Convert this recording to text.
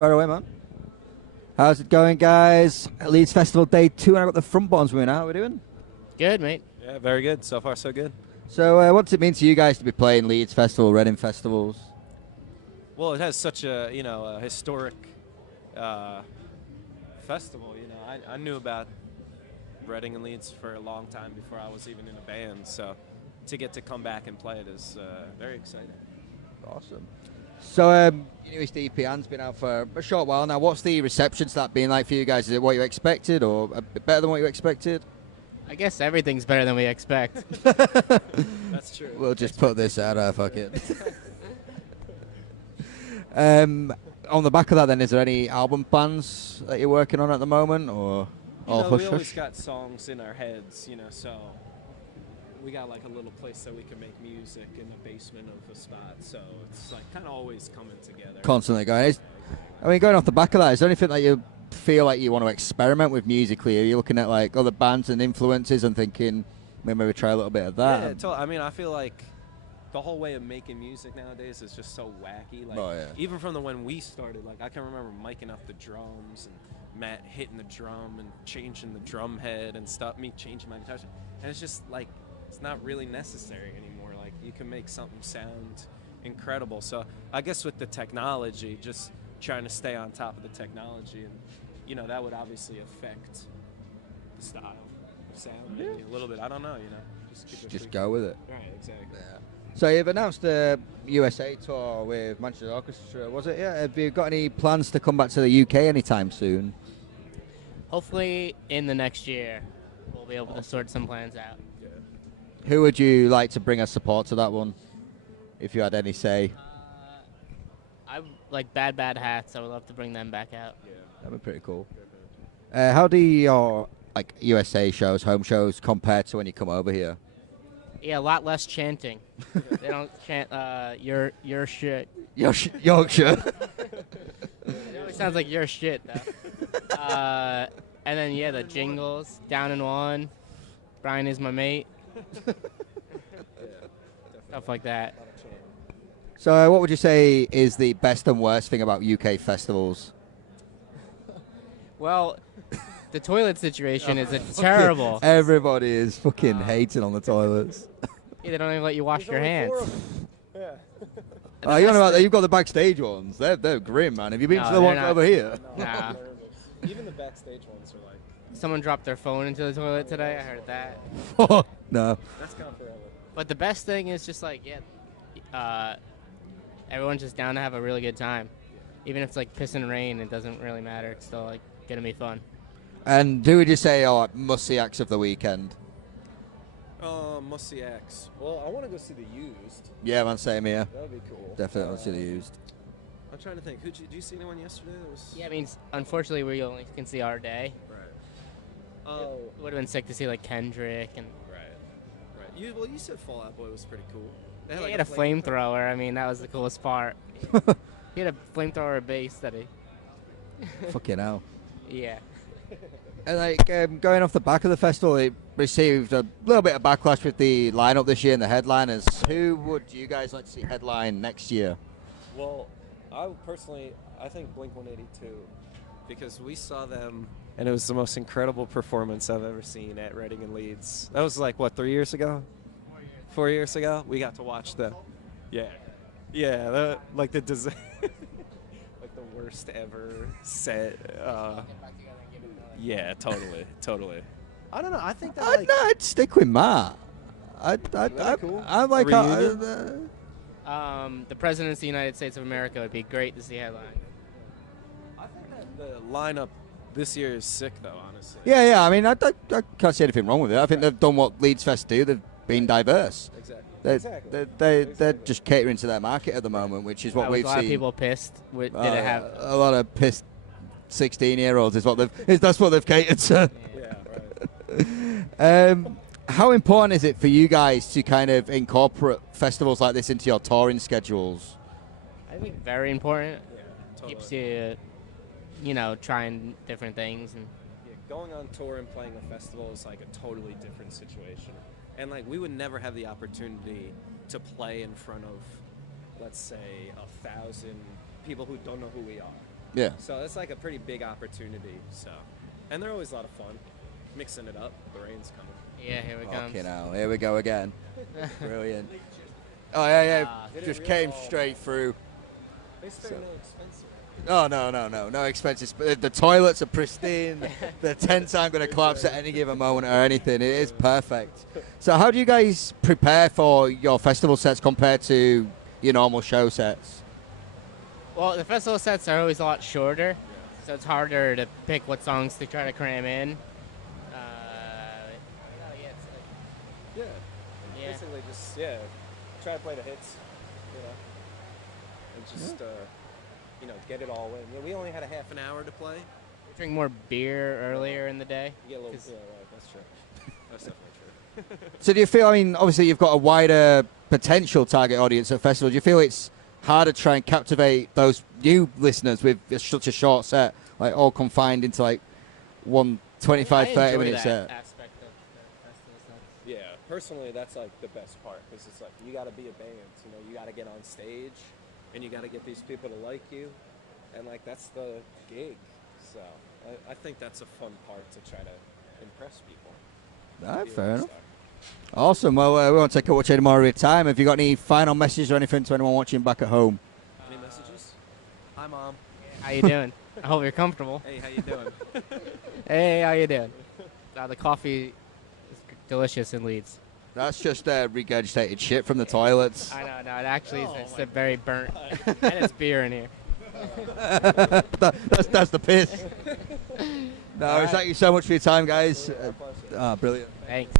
Far away, man. How's it going, guys? Leeds Festival Day 2, and I've got the front bonds winning. How are we doing? Good, mate. Yeah, very good. So far, so good. So, what does it mean to you guys to be playing Leeds Festival, Reading Festivals? Well, it has such a historic uh, festival. I knew about Reading and Leeds for a long time before I was even in a band. So to get to come back and play it is very exciting. Awesome. So, newest EP has been out for a short while now. What's the reception to that been like for you guys? Is it what you expected, or a bit better than what you expected? I guess everything's better than we expect. That's true. We'll just put this out. Fuck it. On the back of that, then, is there any album plans that you're working on at the moment, or all hush we always hush? got songs in our heads, so we got like a little place that we can make music in the basement of a spot. So it's like kind of always coming together. Constantly going. Going off the back of that, is there anything that you feel like you want to experiment with musically? Are you looking at like other bands and influences and thinking maybe try a little bit of that? Yeah, totally. I mean, I feel like the whole way of making music nowadays is just so wacky. Like, even from when we started, like I can remember miking up the drums and Matt hitting the drum and changing the drum head and stuff. Me changing my guitar, and it's just like it's not really necessary anymore. Like you can make something sound incredible. So I guess with the technology, just trying to stay on top of the technology, and that would obviously affect the style of sound maybe a little bit. I don't know. Just go with it. Right, exactly. Yeah. So you've announced the USA tour with Manchester Orchestra, was it? Yeah. Have you got any plans to come back to the UK anytime soon? Hopefully, in the next year, we'll be able to sort some plans out. Yeah. Who would you like to bring as support to that one, if you had any say? I like Bad Hats. I would love to bring them back out. Yeah. That'd be pretty cool. How do your USA shows, home shows, compare to when you come over here? Yeah, a lot less chanting. They don't chant your shit. Yorkshire. It always sounds like your shit though. And then the jingles, Down and One, Brian is my mate. Stuff like that. So what would you say is the best and worst thing about UK festivals? Well, the toilet situation is terrible. Everybody is fucking hating on the toilets. Yeah, they don't even let you wash your hands. Yeah. You've got the backstage ones. They're grim, man. Have you been to the they're one not. over here? Nah. Even the backstage ones are like. Someone dropped their phone into the toilet today. I heard that. No. That's gone forever. But the best thing is just everyone's just down to have a really good time. Even if it's like piss and rain, it doesn't really matter. It's still like gonna be fun. And who would you say are must-see acts of the weekend? Must-see acts. Well, I want to go see the Used. Yeah, man, same here. That would be cool. Definitely want to see the Used. I'm trying to think. Did you see anyone yesterday? Yeah, I mean, unfortunately, we only can see our day. Right. Oh. It would have been sick to see like Kendrick and. Right. You said Fall Out Boy was pretty cool. They He had a flamethrower. I mean, that was the coolest part. He had a flamethrower bass that he. Fucking hell. Yeah. And going off the back of the festival, it received a little bit of backlash with the lineup this year and the headliners. Who would you guys like to see headline next year? Well, I think Blink-182, because we saw them, and it was the most incredible performance I've ever seen at Reading and Leeds. That was like, 3 years ago? 4 years ago? We got to watch them. Yeah. Yeah, like the like the worst ever set. Yeah, totally. I don't know. I think that I'd stick with Matt. cool? I like A The President of the United States of America would be great to see headline. I think that the lineup this year is sick, though. Honestly. Yeah. I mean, I can't see anything wrong with it. I think they've done what Leeds Fest do. They've been diverse. Exactly. They're just catering to their market at the moment, which is what we've seen. A lot of people pissed. Did it have a lot of pissed 16-year-olds? That's what they've catered to. Yeah, right. How important is it for you guys to kind of incorporate festivals like this into your touring schedules? I think very important. Yeah, totally. Keeps you, trying different things and. Yeah, going on tour and playing a festival is like a totally different situation. And we would never have the opportunity to play in front of, let's say, 1,000 people who don't know who we are. Yeah. So it's like a pretty big opportunity. So, and they're always a lot of fun, mixing it up. The rain's coming. Yeah, here we go. Okay, now here we go again. Brilliant. Oh yeah. Just came straight through. They spare no expense. Oh no expenses. But the toilets are pristine. The tents aren't going to collapse at any given moment or anything. It is perfect. So how do you guys prepare for your festival sets compared to your normal show sets? Well, the festival sets are always a lot shorter, so it's harder to pick what songs to try to cram in. Yeah. Yeah. Basically, just try to play the hits, and just get it all in. We only had a half an hour to play. Drink more beer earlier in the day. You get a little, right, that's true. That's definitely true. So do you feel? I mean, obviously you've got a wider potential target audience at festivals. Do you feel it's harder to try and captivate those new listeners with such a short set, like all confined into like one 25, 30 minute set? Aspect of the festival sets. Yeah, personally, that's like the best part because it's like you got to be a band. You got to get on stage, and you got to get these people to like you, and like that's the gig. So I think that's a fun part to try to impress people. All right, fair enough. Awesome. Well, we won't take up much any more of your time. Have you got any final messages or anything to anyone watching back at home? Any messages? Hi, Mom. How you doing? I hope you're comfortable. Hey, how you doing? Hey, how you doing? The coffee is delicious in Leeds. That's just regurgitated shit from the toilets. I know, no, it actually is it's very burnt. And it's beer in here. that's the piss. No, thank you so much for your time, guys. Brilliant. Thanks.